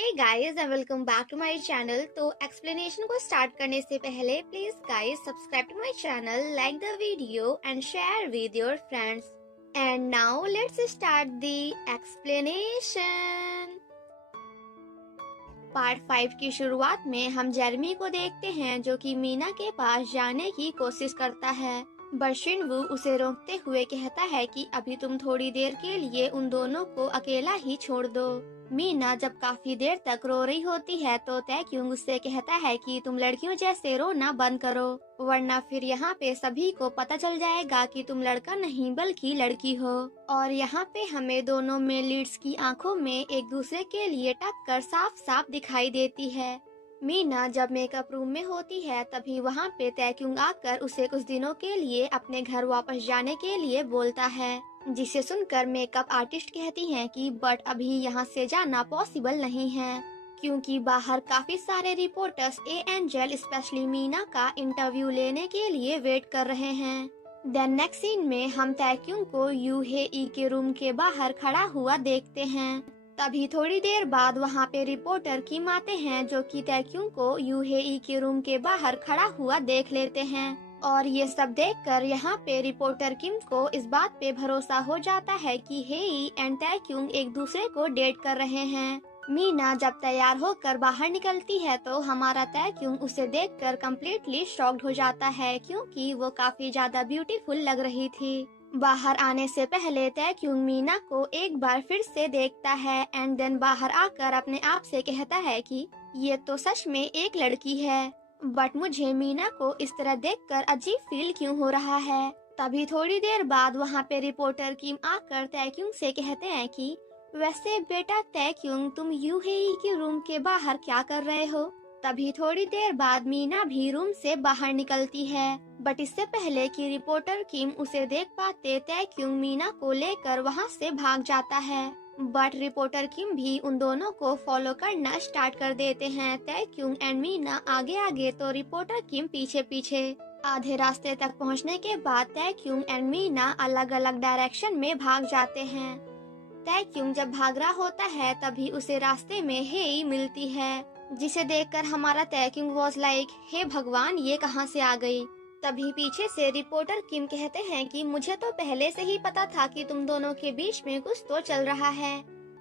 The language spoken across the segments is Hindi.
Hey guys and welcome back to my channel. तो एक्सप्लेनेशन को स्टार्ट करने से पहले please guys subscribe to my channel, like the video and share with your friends. And now let's start the explanation. Part 5 की शुरुआत में हम जेरेमी को देखते हैं जो कि मीना के पास जाने की कोशिश करता है, बट शिनवू उसे रोकते हुए कहता है कि अभी तुम थोड़ी देर के लिए उन दोनों को अकेला ही छोड़ दो। मीना जब काफी देर तक रो रही होती है तो तैक्युंग उससे कहता है कि तुम लड़कियों जैसे रोना बंद करो, वरना फिर यहाँ पे सभी को पता चल जाएगा कि तुम लड़का नहीं बल्कि लड़की हो। और यहाँ पे हमें दोनों मेल लीड्स की आंखों में एक दूसरे के लिए टक्कर साफ साफ दिखाई देती है। मीना जब मेकअप रूम में होती है तभी वहाँ पे तैक्युंग आकर उसे कुछ दिनों के लिए अपने घर वापस जाने के लिए बोलता है, जिसे सुनकर मेकअप आर्टिस्ट कहती हैं कि बट अभी यहाँ से जाना पॉसिबल नहीं है क्योंकि बाहर काफी सारे रिपोर्टर्स एंजल स्पेशली मीना का इंटरव्यू लेने के लिए वेट कर रहे हैं। देन नेक्स्ट सीन में हम तैक्युंग को यूएई के रूम के बाहर खड़ा हुआ देखते हैं। तभी थोड़ी देर बाद वहाँ पे रिपोर्टर किम आते हैं जो कि तैक्युंग को यूएई के रूम के बाहर खड़ा हुआ देख लेते हैं। और ये सब देखकर यहाँ पे रिपोर्टर किम को इस बात पे भरोसा हो जाता है कि हेई एंड तैक्युंग एक दूसरे को डेट कर रहे हैं। मीना जब तैयार होकर बाहर निकलती है तो हमारा तैक्युंग उसे देखकर कम्प्लीटली शॉक्ड हो जाता है क्योंकि वो काफी ज्यादा ब्यूटीफुल लग रही थी। बाहर आने से पहले तैक्युंग मीना को एक बार फिर से देखता है एंड देन बाहर आकर अपने आप से कहता है कि ये तो सच में एक लड़की है, बट मुझे मीना को इस तरह देखकर अजीब फील क्यों हो रहा है। तभी थोड़ी देर बाद वहाँ पे रिपोर्टर किम आकर तैक्युंग से कहते हैं कि वैसे बेटा तैक्युंग तुम यूएई के रूम के बाहर क्या कर रहे हो। तभी थोड़ी देर बाद मीना भी रूम से बाहर निकलती है, बट इससे पहले कि रिपोर्टर किम उसे देख पाते तैक्युंग मीना को लेकर वहाँ से भाग जाता है। बट रिपोर्टर किम भी उन दोनों को फॉलो करना स्टार्ट कर देते हैं। तैक्युंग एंड मीना आगे आगे तो रिपोर्टर किम पीछे पीछे। आधे रास्ते तक पहुंचने के बाद तैक्युंग एंड मीना अलग अलग डायरेक्शन में भाग जाते हैं। तैक्युंग जब भाग रहा होता है तभी उसे रास्ते में हेई मिलती है, जिसे देखकर हमारा तैक्युंग वाज लाइक हे भगवान ये कहाँ से आ गई। तभी पीछे से रिपोर्टर किम कहते हैं कि मुझे तो पहले से ही पता था कि तुम दोनों के बीच में कुछ तो चल रहा है।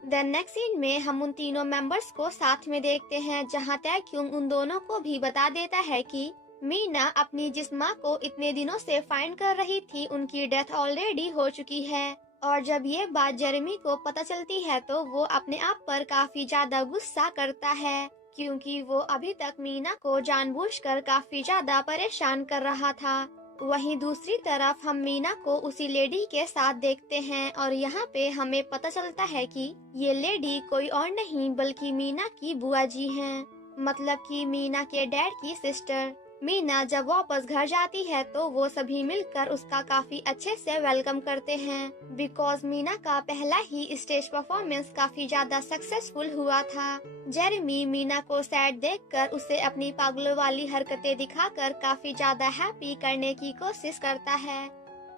देन नेक्स्ट सीन में हम उन तीनों मेंबर्स को साथ में देखते हैं जहां तैक्युंग उन दोनों को भी बता देता है कि मीना अपनी जिस माँ को इतने दिनों से फाइंड कर रही थी उनकी डेथ ऑलरेडी हो चुकी है। और जब ये बात जेरेमी को पता चलती है तो वो अपने आप पर काफी ज्यादा गुस्सा करता है क्योंकि वो अभी तक मीना को जानबूझकर काफी ज्यादा परेशान कर रहा था। वहीं दूसरी तरफ हम मीना को उसी लेडी के साथ देखते हैं और यहाँ पे हमें पता चलता है कि ये लेडी कोई और नहीं बल्कि मीना की बुआ जी हैं, मतलब कि मीना के डैड की सिस्टर। मीना जब वापस घर जाती है तो वो सभी मिलकर उसका काफी अच्छे से वेलकम करते हैं बिकॉज मीना का पहला ही स्टेज परफॉर्मेंस काफी ज्यादा सक्सेसफुल हुआ था। जेरेमी मीना को सैड देखकर उसे अपनी पागलों वाली हरकतें दिखाकर काफी ज्यादा हैप्पी करने की कोशिश करता है,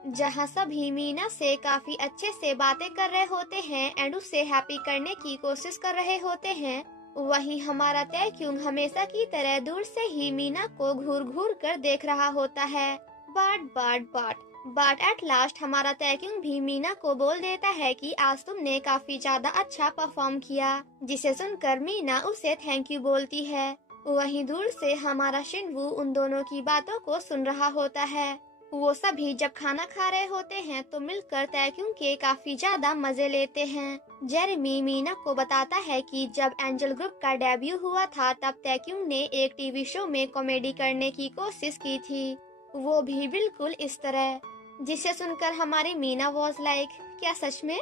जहां सभी मीना से काफी अच्छे से बातें कर रहे होते हैं एंड उसे हैप्पी करने की कोशिश कर रहे होते हैं। वहीं हमारा तैक्युंग हमेशा की तरह दूर से ही मीना को घूर घूर कर देख रहा होता है। बट एट लास्ट हमारा तैक्युंग भी मीना को बोल देता है कि आज तुमने काफी ज्यादा अच्छा परफॉर्म किया, जिसे सुनकर मीना उसे थैंक यू बोलती है। वहीं दूर से हमारा शिनवू उन दोनों की बातों को सुन रहा होता है। वो सभी जब खाना खा रहे होते हैं तो मिलकर तैक्युंग के काफी ज्यादा मजे लेते हैं। जेरेमी मीना को बताता है कि जब एंजल ग्रुप का डेब्यू हुआ था तब तैक्युंग ने एक टीवी शो में कॉमेडी करने की कोशिश की थी, वो भी बिल्कुल इस तरह, जिसे सुनकर हमारी मीना वाज लाइक क्या सच में।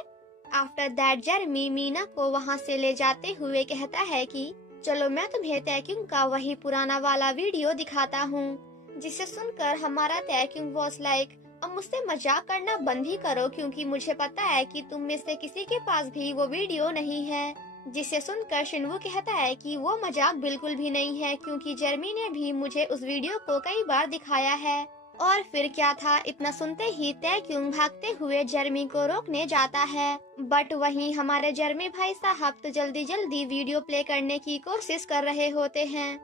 आफ्टर दैट जेरेमी मीना को वहाँ से ले जाते हुए कहता है कि चलो मैं तुम्हें तैक्युंग का वही पुराना वाला वीडियो दिखाता हूँ, जिसे सुनकर हमारा तैक्युंग वाज लाइक अब मुझसे मजाक करना बंद ही करो क्योंकि मुझे पता है कि तुम में से किसी के पास भी वो वीडियो नहीं है। जिसे सुनकर शिनवू कहता है कि वो मजाक बिल्कुल भी नहीं है क्योंकि जेरेमी ने भी मुझे उस वीडियो को कई बार दिखाया है और फिर क्या था, इतना सुनते ही तैक्युंग भागते हुए जेरेमी को रोकने जाता है। बट वहीं हमारे जेरेमी भाई साहब तो जल्दी जल्दी वीडियो प्ले करने की कोशिश कर रहे होते हैं।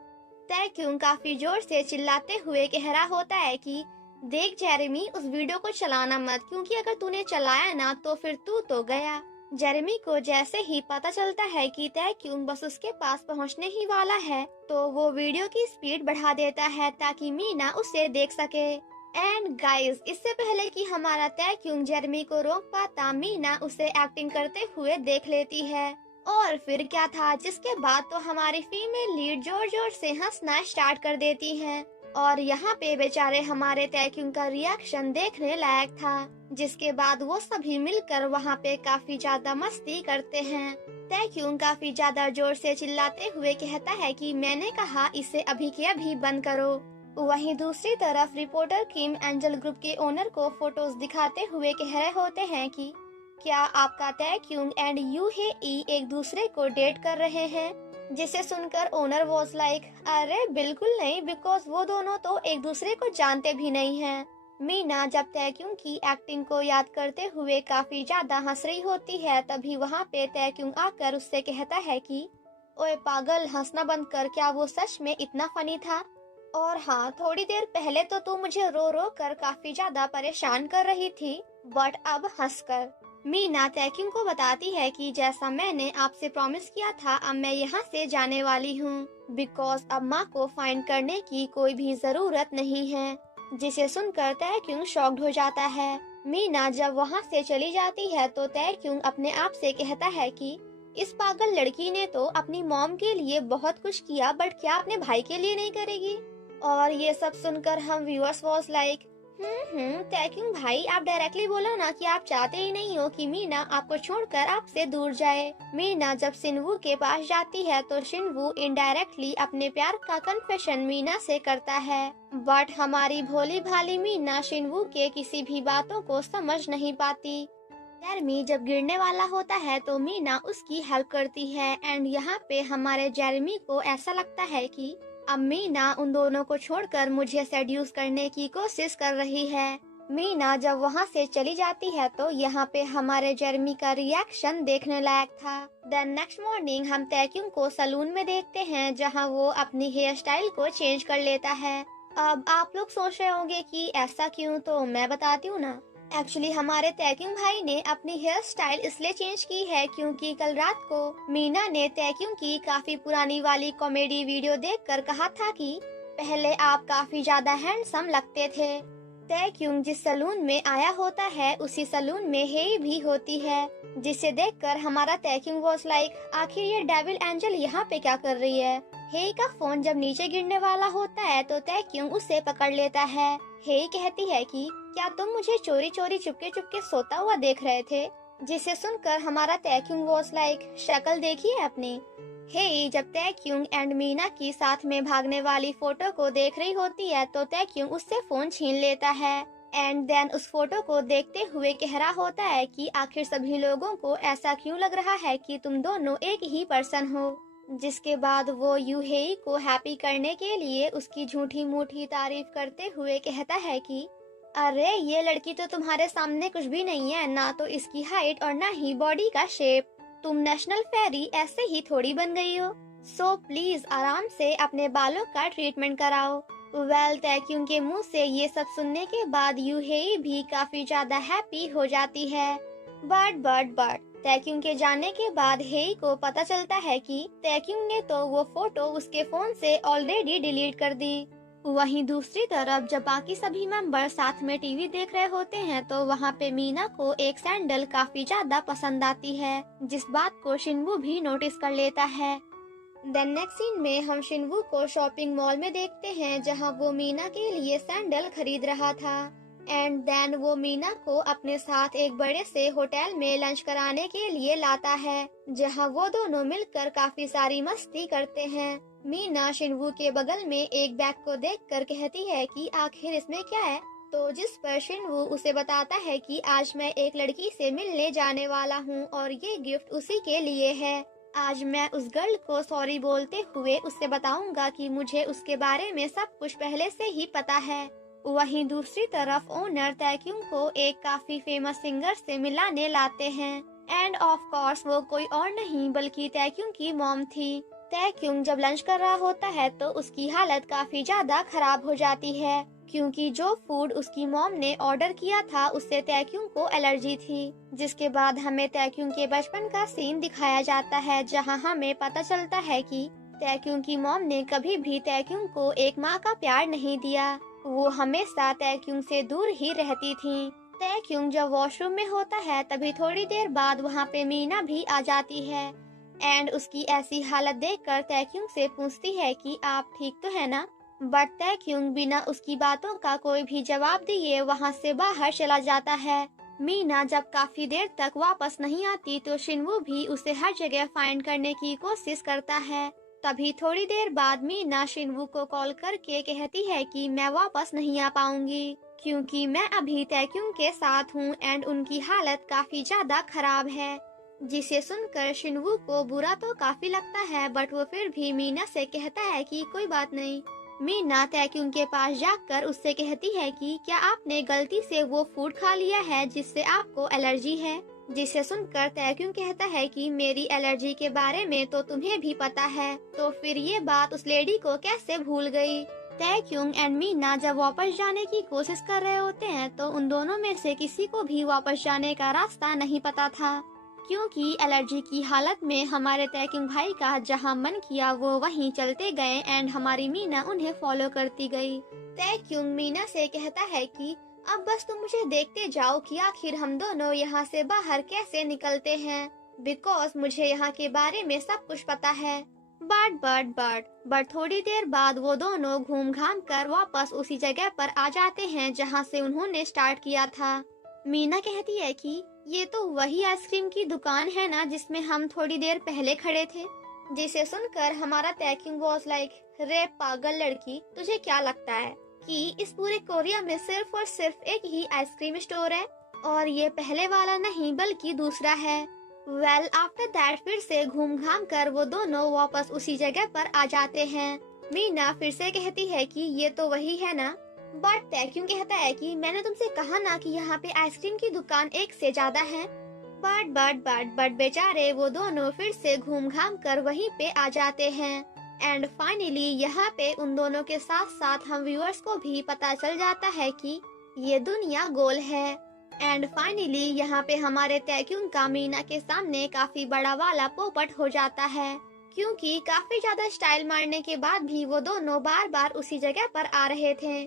तैक्युंग काफी जोर से चिल्लाते हुए कह रहा होता है कि देख जेरेमी, उस वीडियो को चलाना मत, क्योंकि अगर तूने चलाया ना तो फिर तू तो गया। जेरेमी को जैसे ही पता चलता है कि तैक्युंग बस उसके पास पहुंचने ही वाला है, तो वो वीडियो की स्पीड बढ़ा देता है ताकि मीना उसे देख सके। एंड गाइस, इससे पहले कि हमारा तैक्युंग जेरेमी को रोक पाता, मीना उसे एक्टिंग करते हुए देख लेती है। और फिर क्या था, जिसके बाद तो हमारी फीमेल लीड जोर जोर से हंसना स्टार्ट कर देती है। और यहाँ पे बेचारे हमारे तैक्युंग का रिएक्शन देखने लायक था, जिसके बाद वो सभी मिलकर वहाँ पे काफी ज्यादा मस्ती करते हैं। तैक्युंग काफी ज्यादा जोर से चिल्लाते हुए कहता है कि मैंने कहा इसे अभी के अभी बंद करो। वहीं दूसरी तरफ रिपोर्टर किम एंजल ग्रुप के ओनर को फोटोज दिखाते हुए कह रहे होते हैं कि क्या आपका तैक्युंग एंड यूहेई एक दूसरे को डेट कर रहे हैं। जिसे सुनकर ओनर वॉज लाइक, अरे बिल्कुल नहीं, बिकॉज वो दोनों तो एक दूसरे को जानते भी नहीं हैं। मीना जब तैक्युंग की एक्टिंग को याद करते हुए काफी ज्यादा हंस रही होती है, तभी वहाँ पे तैक्युंग आकर उससे कहता है कि ओए पागल, हंसना बंद कर, क्या वो सच में इतना फनी था। और हाँ, थोड़ी देर पहले तो तू मुझे रो रो कर काफी ज्यादा परेशान कर रही थी, बट अब हंस कर। मीना तैक्युंग को बताती है कि जैसा मैंने आपसे प्रॉमिस किया था, अब मैं यहाँ से जाने वाली हूँ, बिकॉज अब माँ को फाइंड करने की कोई भी जरूरत नहीं है। जिसे सुनकर तैक्युंग शॉक्ड हो जाता है। मीना जब वहाँ से चली जाती है तो तैक्युंग अपने आप से कहता है कि इस पागल लड़की ने तो अपनी मॉम के लिए बहुत कुछ किया, बट क्या अपने भाई के लिए नहीं करेगी। और ये सब सुनकर हम व्यूअर्स वॉज लाइक, तैक्युंग भाई, आप डायरेक्टली बोलो ना कि आप चाहते ही नहीं हो कि मीना आपको छोड़कर आपसे दूर जाए। मीना जब शिनवू के पास जाती है तो शिनवू इनडायरेक्टली अपने प्यार का कन्फेशन मीना से करता है, बट हमारी भोली भाली मीना शिनवू के किसी भी बातों को समझ नहीं पाती। जेरेमी जब गिरने वाला होता है तो मीना उसकी हेल्प करती है। एंड यहाँ पे हमारे जेरेमी को ऐसा लगता है कि अब मीना उन दोनों को छोड़कर मुझे सेड्यूस करने की कोशिश कर रही है। मीना जब वहाँ से चली जाती है तो यहाँ पे हमारे जेरेमी का रिएक्शन देखने लायक था। देन नेक्स्ट मॉर्निंग हम तैक्युंग को सलून में देखते हैं, जहाँ वो अपनी हेयर स्टाइल को चेंज कर लेता है। अब आप लोग सोच रहे होंगे कि ऐसा क्यों, तो मैं बताती हूँ ना। एक्चुअली हमारे तैक्युंग भाई ने अपनी हेयर स्टाइल इसलिए चेंज की है क्योंकि कल रात को मीना ने तैक्युंग की काफी पुरानी वाली कॉमेडी वीडियो देखकर कहा था कि पहले आप काफी ज्यादा हैंडसम लगते थे। तैक्युंग जिस सलून में आया होता है उसी सलून में हेई भी होती है, जिसे देखकर हमारा तैक्युंग वॉज लाइक, आखिर ये डेविल एंजल यहाँ पे क्या कर रही है। हेई का फोन जब नीचे गिरने वाला होता है तो तैक्युंग उसे पकड़ लेता है। हेई कहती है कि क्या तुम मुझे चोरी चोरी चुपके चुपके सोता हुआ देख रहे थे। जिसे सुनकर हमारा तैक्युंग वॉज लाइक, शक्ल देखिए अपनी। हेई जब तैक्युंग एंड मीना की साथ में भागने वाली फोटो को देख रही होती है तो तैक्युंग उससे फोन छीन लेता है। एंड देन उस फोटो को देखते हुए कह रहा होता है कि आखिर सभी लोगों को ऐसा क्यों लग रहा है कि तुम दोनों एक ही पर्सन हो। जिसके बाद वो यूहेई को हैप्पी करने के लिए उसकी झूठी मूठी तारीफ करते हुए कहता है कि अरे ये लड़की तो तुम्हारे सामने कुछ भी नहीं है, ना तो इसकी हाइट और ना ही बॉडी का शेप। तुम नेशनल फेरी ऐसे ही थोड़ी बन गई हो। सो प्लीज आराम से अपने बालों का ट्रीटमेंट कराओ। वेल, तैक्युंग के मुंह से ये सब सुनने के बाद यूहेई भी काफी ज्यादा हैप्पी हो जाती है। बट तैक्युंग के जाने के बाद हेई को पता चलता है कि तैक्युंग ने तो वो फोटो उसके फोन से ऑलरेडी डिलीट कर दी। वहीं दूसरी तरफ जब बाकी सभी मेंबर साथ में टीवी देख रहे होते हैं तो वहाँ पे मीना को एक सैंडल काफी ज्यादा पसंद आती है, जिस बात को शिनवू भी नोटिस कर लेता है। देन नेक्स्ट सीन में हम शिनवू को शॉपिंग मॉल में देखते हैं, जहाँ वो मीना के लिए सैंडल खरीद रहा था। एंड देन वो मीना को अपने साथ एक बड़े से होटल में लंच कराने के लिए लाता है, जहाँ वो दोनों मिलकर काफी सारी मस्ती करते हैं। मीना शिनवू के बगल में एक बैग को देखकर कहती है कि आखिर इसमें क्या है, तो जिस पर शिनवू उसे बताता है कि आज मैं एक लड़की से मिलने जाने वाला हूँ और ये गिफ्ट उसी के लिए है। आज मैं उस गर्ल को सॉरी बोलते हुए उससे बताऊंगा कि मुझे उसके बारे में सब कुछ पहले से ही पता है। वहीं दूसरी तरफ ओनर तैक्युंग को एक काफी फेमस सिंगर से मिलाने लाते हैं एंड ऑफ कोर्स वो कोई और नहीं बल्कि तैक्युंग की मॉम थी। तैक्युंग जब लंच कर रहा होता है तो उसकी हालत काफी ज्यादा खराब हो जाती है क्योंकि जो फूड उसकी मॉम ने ऑर्डर किया था उससे तैक्युंग को एलर्जी थी। जिसके बाद हमें तैक्युंग के बचपन का सीन दिखाया जाता है जहां हमें पता चलता है कि तैक्युंग की मॉम ने कभी भी तैक्युंग को एक माँ का प्यार नहीं दिया। वो हमेशा तैक्युंग से दूर ही रहती थी। तैक्युंग जब वॉशरूम में होता है तभी थोड़ी देर बाद वहाँ पे मीना भी आ जाती है एंड उसकी ऐसी हालत देखकर तैक्युंग से पूछती है कि आप ठीक तो है ना। बट तैक्युंग बिना उसकी बातों का कोई भी जवाब दिए वहाँ से बाहर चला जाता है। मीना जब काफी देर तक वापस नहीं आती तो शिनवू भी उसे हर जगह फाइंड करने की कोशिश करता है। तभी थोड़ी देर बाद मीना शिनवू को कॉल करके कहती है कि मैं वापस नहीं आ पाऊंगी क्योंकि मैं अभी तैक्युंग के साथ हूँ एंड उनकी हालत काफी ज्यादा खराब है। जिसे सुनकर शिनवू को बुरा तो काफी लगता है बट वो फिर भी मीना से कहता है कि कोई बात नहीं। मीना तैक्युंग के पास जाकर उससे कहती है कि क्या आपने गलती से वो फूड खा लिया है जिससे आपको एलर्जी है। जिसे सुनकर तैक्युंग कहता है कि मेरी एलर्जी के बारे में तो तुम्हें भी पता है तो फिर ये बात उस लेडी को कैसे भूल गई। तैक्युंग एंड मीना जब वापस जाने की कोशिश कर रहे होते हैं तो उन दोनों में से किसी को भी वापस जाने का रास्ता नहीं पता था क्योंकि एलर्जी की हालत में हमारे तैक्युंग भाई का जहां मन किया वो वहीं चलते गए एंड हमारी मीना उन्हें फॉलो करती गई। तैक्युंग मीना से कहता है कि अब बस तुम मुझे देखते जाओ कि आखिर हम दोनों यहाँ से बाहर कैसे निकलते हैं बिकॉज मुझे यहाँ के बारे में सब कुछ पता है। बट थोड़ी देर बाद वो दोनों घूम घाम कर वापस उसी जगह पर आ जाते हैं जहाँ से उन्होंने स्टार्ट किया था। मीना कहती है कि ये तो वही आइसक्रीम की दुकान है ना जिसमें हम थोड़ी देर पहले खड़े थे। जिसे सुनकर हमारा तैक्युंग वॉज लाइक रे पागल लड़की, तुझे क्या लगता है कि इस पूरे कोरिया में सिर्फ और सिर्फ एक ही आइसक्रीम स्टोर है और ये पहले वाला नहीं बल्कि दूसरा है। वेल आफ्टर दैट फिर से घूम घाम कर वो दोनों वापस उसी जगह पर आ जाते हैं। मीना फिर से कहती है कि ये तो वही है ना। बट तैक्युंग कहता है कि मैंने तुमसे कहा ना कि यहाँ पे आइसक्रीम की दुकान एक से ज्यादा है। बट बेचारे वो दोनों फिर से घूम घाम कर वहीं पे आ जाते हैं एंड फाइनली यहाँ पे उन दोनों के साथ साथ हम व्यूअर्स को भी पता चल जाता है कि ये दुनिया गोल है। एंड फाइनली यहाँ पे हमारे तैक्युंग का मीना के सामने काफी बड़ा वाला पोपट हो जाता है क्योंकि काफी ज्यादा स्टाइल मारने के बाद भी वो दोनों बार बार उसी जगह पर आ रहे थे।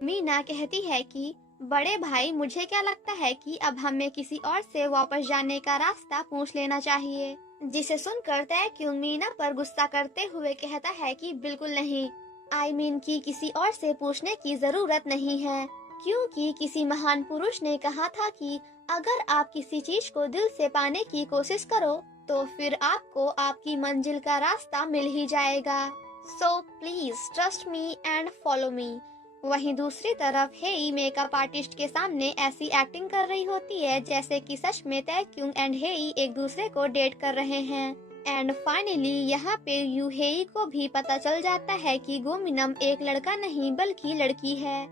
मीना कहती है कि बड़े भाई मुझे क्या लगता है कि अब हमें किसी और से वापस जाने का रास्ता पूछ लेना चाहिए। जिसे सुनकर तैक्युंग मीना पर गुस्सा करते हुए कहता है कि बिल्कुल नहीं, आई मीन कि किसी और से पूछने की जरूरत नहीं है क्योंकि किसी महान पुरुष ने कहा था कि अगर आप किसी चीज को दिल से पाने की कोशिश करो तो फिर आपको आपकी मंजिल का रास्ता मिल ही जाएगा। So please trust me and follow me. वहीं दूसरी तरफ हेई मेकअप आर्टिस्ट के सामने ऐसी एक्टिंग कर रही होती है जैसे कि सच में तैक्युंग एंड हेई एक दूसरे को डेट कर रहे हैं। एंड फाइनली यहाँ पे यूहेई को भी पता चल जाता है कि गोमिनम एक लड़का नहीं बल्कि लड़की है।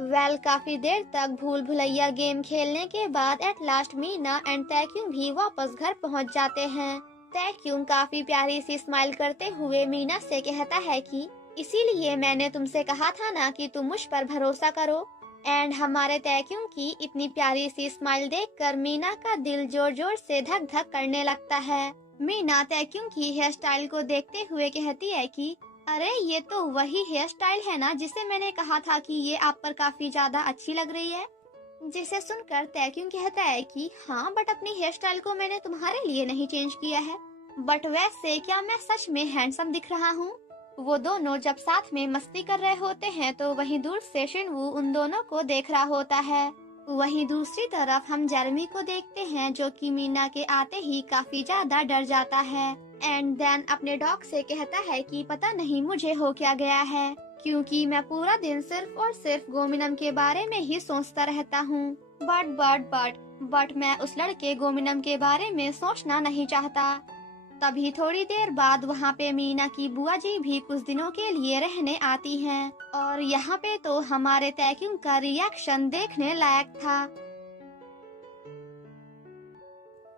वेल काफी देर तक भूल भुलैया गेम खेलने के बाद एट लास्ट मीना एंड तैक्युंग भी वापस घर पहुँच जाते हैं। तैक्युंग काफी प्यारी सी स्माइल करते हुए मीना से कहता है कि इसीलिए मैंने तुमसे कहा था ना कि तुम मुझ पर भरोसा करो। एंड हमारे तैक्युंग की इतनी प्यारी सी स्माइल देखकर मीना का दिल जोर जोर से धक धक करने लगता है। मीना तैक्युंग की हेयर स्टाइल को देखते हुए कहती है कि अरे ये तो वही हेयर स्टाइल है ना जिसे मैंने कहा था कि ये आप पर काफी ज्यादा अच्छी लग रही है। जिसे सुनकर तैक्युंग कहता है कि हाँ बट अपनी हेयर स्टाइल को मैंने तुम्हारे लिए नहीं चेंज किया है। बट वैसे क्या मैं सच में हैंडसम दिख रहा हूँ। वो दोनों जब साथ में मस्ती कर रहे होते हैं तो वहीं दूर से शिनवू उन दोनों को देख रहा होता है। वहीं दूसरी तरफ हम जेरेमी को देखते हैं जो कि मीना के आते ही काफी ज्यादा डर जाता है एंड देन अपने डॉग से कहता है कि पता नहीं मुझे हो क्या गया है क्योंकि मैं पूरा दिन सिर्फ और सिर्फ गोमिनम के बारे में ही सोचता रहता हूँ। बट मैं उस लड़के गोमिनम के बारे में सोचना नहीं चाहता। तभी थोड़ी देर बाद वहाँ पे मीना की बुआ जी भी कुछ दिनों के लिए रहने आती हैं और यहाँ पे तो हमारे तैक्युम का रिएक्शन देखने लायक था।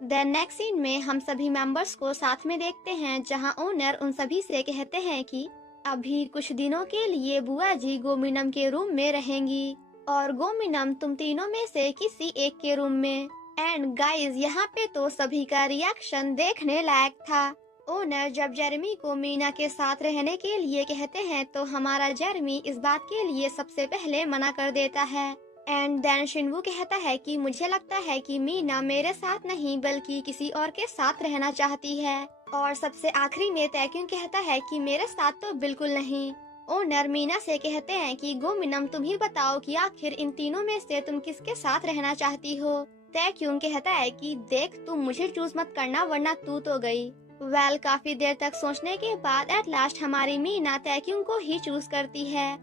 देन नेक्स्ट सीन में हम सभी मेंबर्स को साथ में देखते हैं जहाँ ओनर उन सभी से कहते हैं कि अभी कुछ दिनों के लिए बुआ जी गोमिनम के रूम में रहेंगी और गोमिनम तुम तीनों में से किसी एक के रूम में। एंड गाइस यहाँ पे तो सभी का रिएक्शन देखने लायक था। ओनर जब जेरेमी को मीना के साथ रहने के लिए कहते हैं तो हमारा जेरेमी इस बात के लिए सबसे पहले मना कर देता है। एंड देन शिनवू कहता है कि मुझे लगता है कि मीना मेरे साथ नहीं बल्कि किसी और के साथ रहना चाहती है। और सबसे आखिरी में तैक्युन कहता है कि मेरे साथ तो बिल्कुल नहीं। ओनर मीना से कहते हैं कि गोमिनम तुम ही बताओ कि आखिर इन तीनों में से तुम किसके साथ रहना चाहती हो। तैक्युन कहता है कि देख तुम मुझे चूज मत करना वरना तू तो गई। काफी देर तक सोचने के बाद एट लास्ट हमारी मीना तैक्युन को ही चूज करती है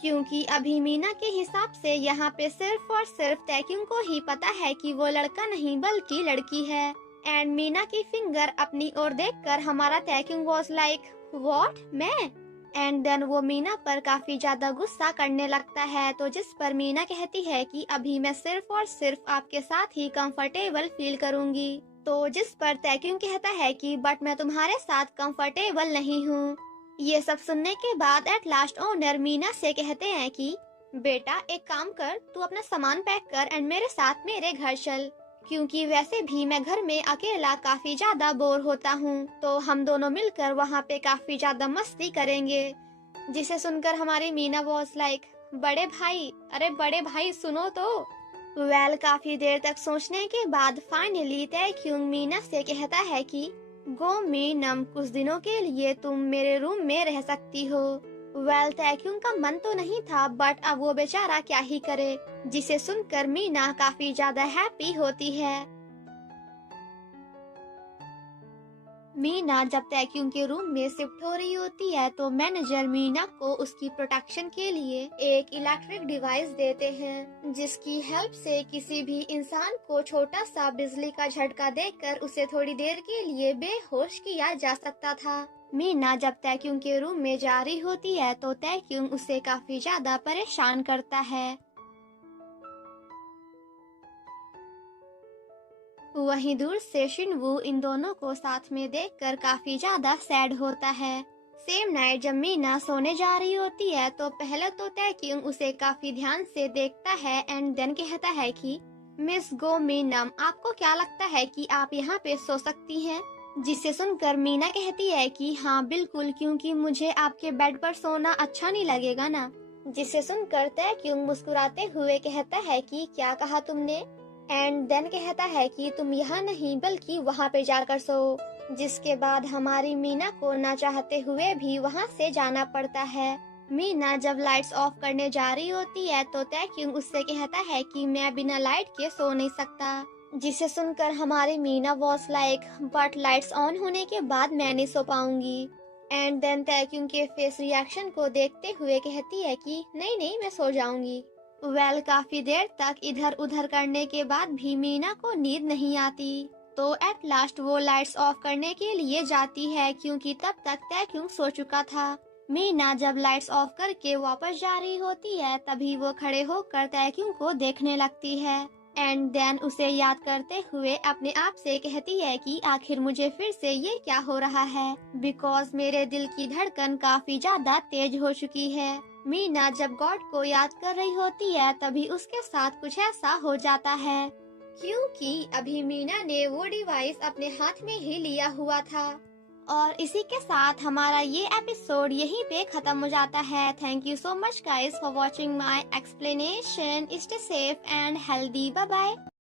क्योंकि अभी मीना के हिसाब से यहाँ पे सिर्फ और सिर्फ तैक्युन को ही पता है कि वो लड़का नहीं बल्कि लड़की है। एंड मीना की फिंगर अपनी ओर देखकर हमारा तैक्युन वाज लाइक व्हाट मैं। एंड देन वो मीना पर काफी ज्यादा गुस्सा करने लगता है तो जिस पर मीना कहती है कि अभी मैं सिर्फ और सिर्फ आपके साथ ही कंफर्टेबल फील करूंगी। तो जिस पर तैक्युन कहता है कि बट मैं तुम्हारे साथ कंफर्टेबल नहीं हूँ। ये सब सुनने के बाद एट लास्ट ओनर मीना से कहते हैं कि बेटा एक काम कर, तू अपना सामान पैक कर एंड मेरे साथ मेरे घर चल क्योंकि वैसे भी मैं घर में अकेला काफी ज्यादा बोर होता हूँ तो हम दोनों मिलकर वहाँ पे काफी ज्यादा मस्ती करेंगे। जिसे सुनकर हमारी मीना वॉज लाइक बड़े भाई, अरे बड़े भाई सुनो तो। काफी देर तक सोचने के बाद फाइनली तैक्युन मीना से कहता है कि गोमिनम कुछ दिनों के लिए तुम मेरे रूम में रह सकती हो। तैक्युन का मन तो नहीं था बट अब वो बेचारा क्या ही करे। जिसे सुनकर मीना काफी ज्यादा हैप्पी होती है। मीना जब तैक्युन के रूम में शिफ्ट हो रही होती है तो मैनेजर मीना को उसकी प्रोटेक्शन के लिए एक इलेक्ट्रिक डिवाइस देते हैं जिसकी हेल्प से किसी भी इंसान को छोटा सा बिजली का झटका देकर उसे थोड़ी देर के लिए बेहोश किया जा सकता था। मीना जब तैक्युन के रूम में जा रही होती है तो तैक्युन उसे काफी ज्यादा परेशान करता है। वहीं दूर से शिनवू इन दोनों को साथ में देखकर काफी ज्यादा सैड होता है। सेम नाइट जब मीना सोने जा रही होती है तो पहले तो तैक्युन उसे काफी ध्यान से देखता है एंड देन कहता है कि मिस गोमिनम आपको क्या लगता है कि आप यहाँ पे सो सकती हैं? जिसे सुनकर मीना कहती है कि हाँ बिल्कुल, क्योंकि मुझे आपके बेड पर सोना अच्छा नहीं लगेगा ना। जिसे सुनकर तैक्युन मुस्कुराते हुए कहता है कि क्या कहा तुमने? एंड देन कहता है कि तुम यहाँ नहीं बल्कि वहाँ पे जाकर सो। जिसके बाद हमारी मीना को ना चाहते हुए भी वहाँ से जाना पड़ता है। मीना जब लाइट्स ऑफ करने जा रही होती है तो तैक्युन उससे कहता है कि मैं बिना लाइट के सो नहीं सकता। जिसे सुनकर हमारी Meena was like but lights on होने के बाद मैं नहीं सो पाऊंगी। एंड देन तैक्युन के फेस रिएक्शन को देखते हुए कहती है कि नहीं नहीं मैं सो जाऊंगी। काफी देर तक इधर उधर करने के बाद भी मीना को नींद नहीं आती तो एट लास्ट वो लाइट्स ऑफ करने के लिए जाती है क्योंकि तब तक तैक्युन सो चुका था। मीना जब लाइट्स ऑफ करके वापस जा रही होती है तभी वो खड़े होकर तैक्युन को देखने लगती है एंड देन उसे याद करते हुए अपने आप से कहती है कि आखिर मुझे फिर से ये क्या हो रहा है बिकॉज मेरे दिल की धड़कन काफी ज्यादा तेज हो चुकी है। मीना जब गॉड को याद कर रही होती है तभी उसके साथ कुछ ऐसा हो जाता है क्योंकि अभी मीना ने वो डिवाइस अपने हाथ में ही लिया हुआ था। और इसी के साथ हमारा ये एपिसोड यहीं पे खत्म हो जाता है। Thank you so much guys for watching my explanation. Stay safe and healthy. Bye bye.